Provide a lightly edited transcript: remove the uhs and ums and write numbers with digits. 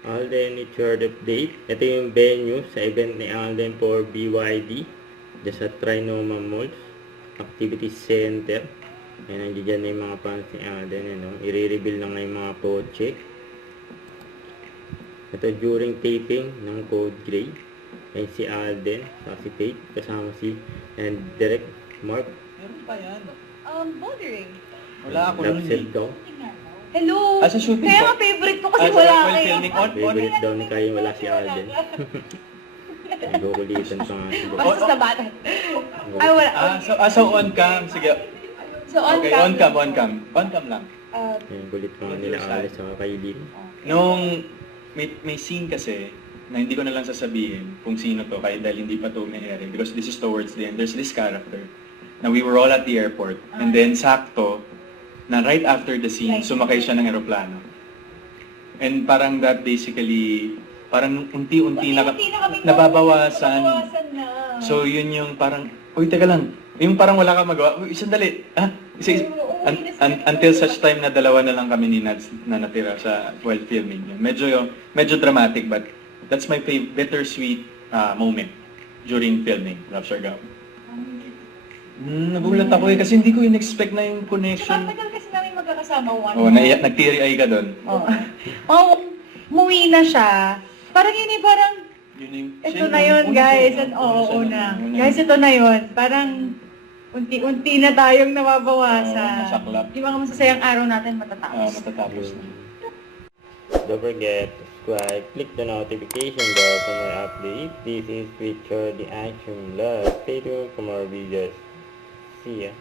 Alden Third update. Ito yung venue sa event ni Alden for BYD. Diyan sa Trinoma Malls Activity Center. Ayan, nandiyan na yung mga fans ni Alden. Ano? I-reveal na nga yung mga kotse. Ito during taping ng Code Gray. Ayan si Alden, si Faith, kasama si and Derek Mark. Meron pa yan. Bouldering. Wala ako nun Lapsel eh. daw. Hello! Sa shooting Kaya po? nga favorite ko kasi Sa wala while kayo. filming on? Favorite daw ni Kaya wala si Alden. Nagkukulitan pa nga sila. Basta sa bata. Ay, wala. So on cam. Sige. So, on Okay, cam. on cam. On cam lang. Ayan, kulit pa nga nila Alice sa Kailin. Nung may scene kasi na hindi ko na lang sasabihin kung sino to kahit dahil hindi pa to nangyari because this is towards the end. There's this character na we were all at the airport and then sakto na right after the scene sumakay siya ng eroplano. And parang that basically parang unti-unti nababawasan. na. So yun yung parang uy teka lang. Yung parang wala kang magawa. Uy, sandali. Until such time na dalawa na lang kami ni Nads na natira sa while filming yun. Medyo dramatic but that's my bittersweet moment during filming, Love Siargao. Nagulat ako kasi hindi ko in-expect na yung connection. Tagal kasi namin magkakasama one. Nag-teary eye ka doon. Muwi na siya. Parang yun eh, parang, ito na yun guys. Guys, ito na yun. Parang, unti-unti na tayong nababawasan. Masaklap. Yung mga masasayang araw natin matatapos. Matatapos na. Don't forget to subscribe, click the notification bell for more updates. This is Richard the Action Vlog. Stay tuned for more videos. See ya.